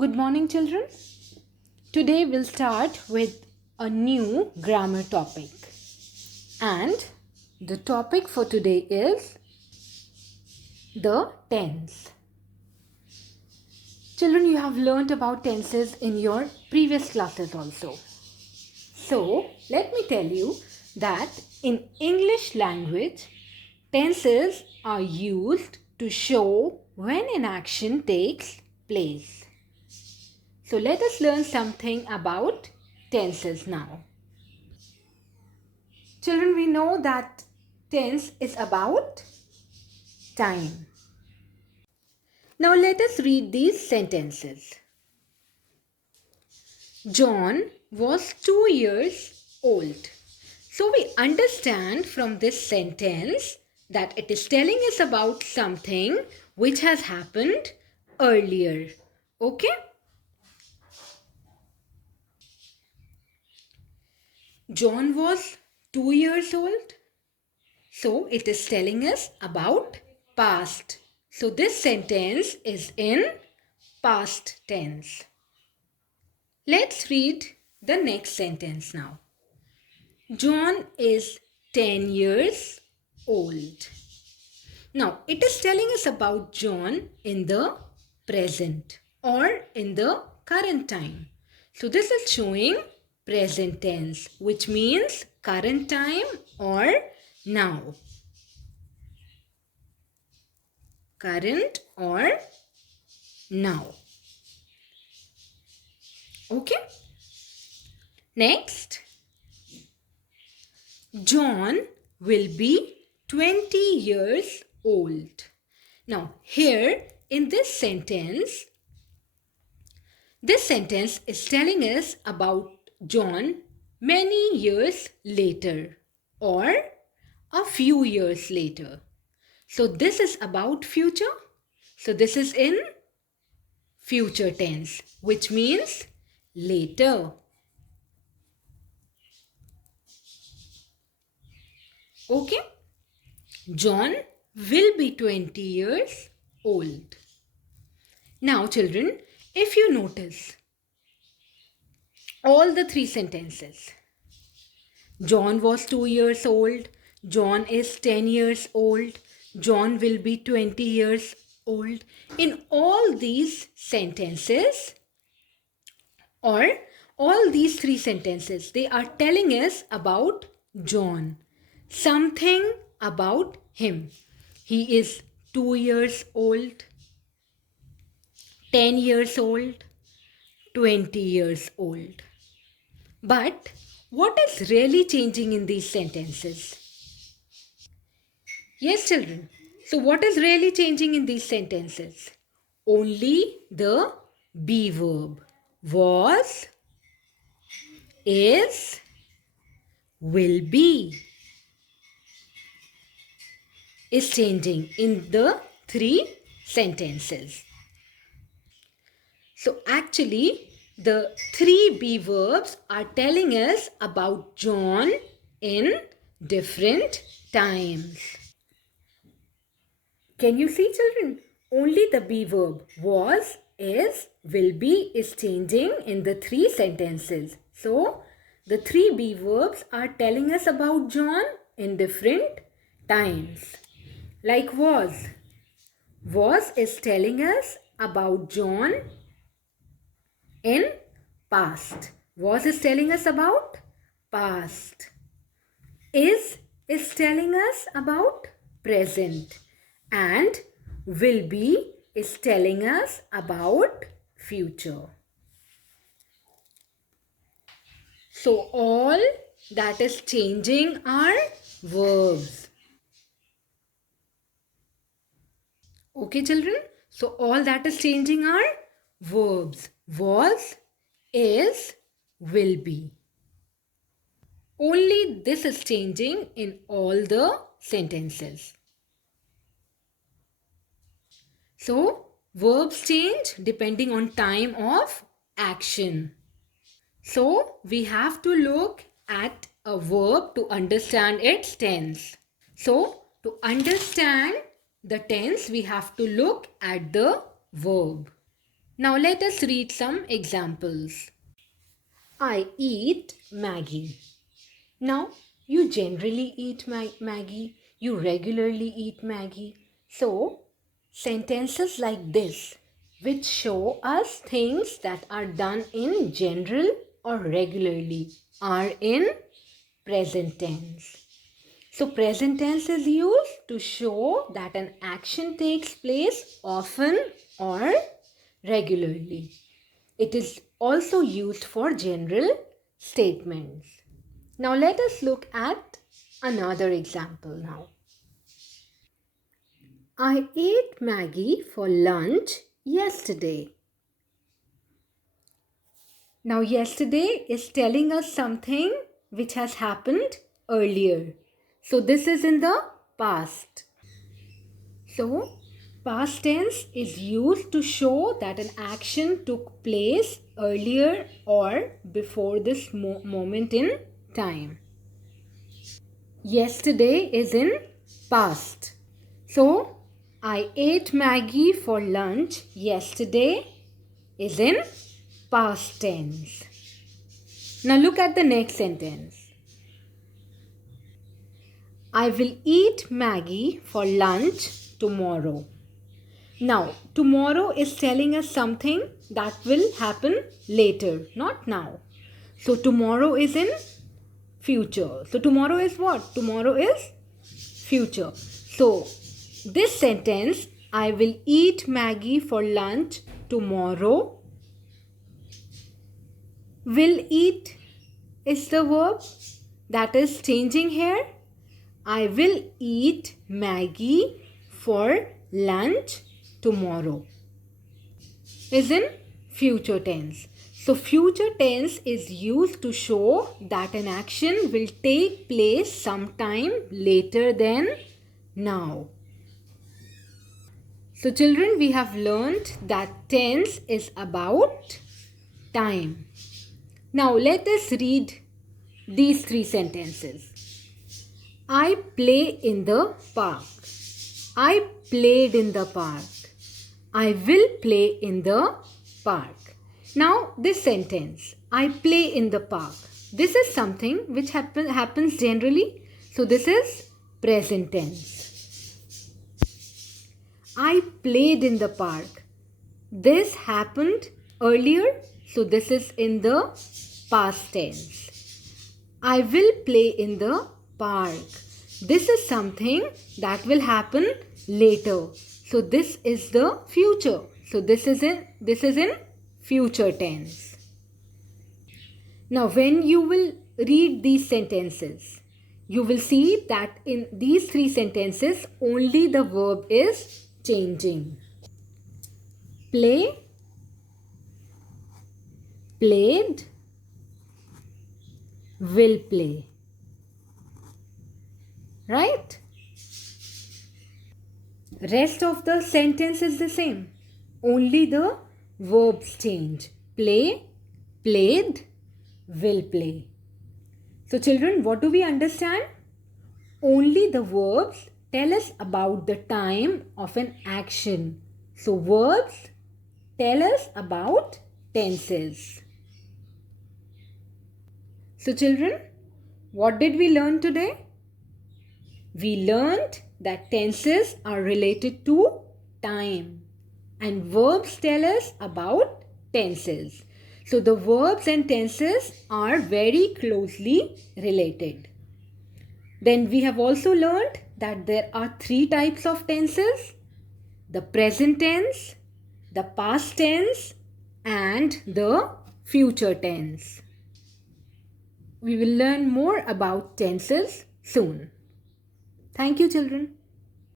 Good morning, children. Today we'll start with a new grammar topic. And the topic for today is the tense. Children, you have learnt about tenses in your previous classes also. So, let me tell you that in English language, tenses are used to show when an action takes place. So let us learn something about tenses now. Children, we know that tense is about time. Now let us read these sentences. John was 2 years old. So we understand from this sentence that it is telling us about something which has happened earlier. Okay? John was 2 years old. So it is telling us about past. So this sentence is in past tense. Let's read the next sentence now. John is 10 years old. Now it is telling us about John in the present or in the current time. So this is showing present tense, which means current time or now. Current or now. Okay. Next. John will be 20 years old. Now here in this sentence is telling us about John many years later or a few years later. So this is about future. So this is in future tense, which means later. Okay. John will be 20 years old. Now children, if you notice all the three sentences, John was 2 years old, John is 10 years old, John will be 20 years old. In all these sentences or all these three sentences, they are telling us about John. Something about him. He is 2 years old, 10 years old, 20 years old. But what is really changing in these sentences? Yes, children. So what is really changing in these sentences? Only the be verb. Was, is, will be is changing in the three sentences. So actually the three be verbs are telling us about John in different times. Can you see, children? Only the be verb was, is, will be is changing in the three sentences. So the three be verbs are telling us about John in different times. Like was. Was is telling us about John in past. Was is telling us about past. Is telling us about present. And will be is telling us about future. So all that is changing are verbs. Okay, children? So all that is changing are verbs. Was, is, will be. Only this is changing in all the sentences. So verbs change depending on time of action. So we have to look at a verb to understand its tense. So to understand the tense, we have to look at the verb. Now let us read some examples. I eat Maggie. Now, you generally eat Maggie. You regularly eat Maggie. So, sentences like this, which show us things that are done in general or regularly, are in present tense. So, present tense is used to show that an action takes place often or regularly. It is also used for general statements. Now let us look at another example now. I ate Maggie for lunch yesterday. Now yesterday is telling us something which has happened earlier. So this is in the past. So past tense is used to show that an action took place earlier or before this moment in time. Yesterday is in past. So, I ate Maggie for lunch yesterday is in past tense. Now look at the next sentence. I will eat Maggie for lunch tomorrow. Now, tomorrow is telling us something that will happen later, not now. So, tomorrow is in future. So, tomorrow is what? Tomorrow is future. So, this sentence, I will eat Maggie for lunch tomorrow. Will eat is the verb that is changing here. I will eat Maggie for lunch tomorrow is in future tense. So future tense is used to show that an action will take place sometime later than now. So children, we have learned that tense is about time. Now let us read these three sentences. I play in the park. I played in the park. I will play in the park. Now this sentence, I play in the park. This is something which happens generally. So this is present tense. I played in the park. This happened earlier. So this is in the past tense. I will play in the park. This is something that will happen later. So this is the future. So this is in future tense. Now when you will read these sentences, you will see that in these three sentences only the verb is changing. Play, played, will play. Right? Rest of the sentence is the same. Only the verbs change. Play, played, will play. So children, what do we understand? Only the verbs tell us about the time of an action. So verbs tell us about tenses. So children, what did we learn today? We learned that tenses are related to time and verbs tell us about tenses. So the verbs and tenses are very closely related. Then we have also learned that there are three types of tenses: the present tense, the past tense, and the future tense. We will learn more about tenses soon. Thank you, children.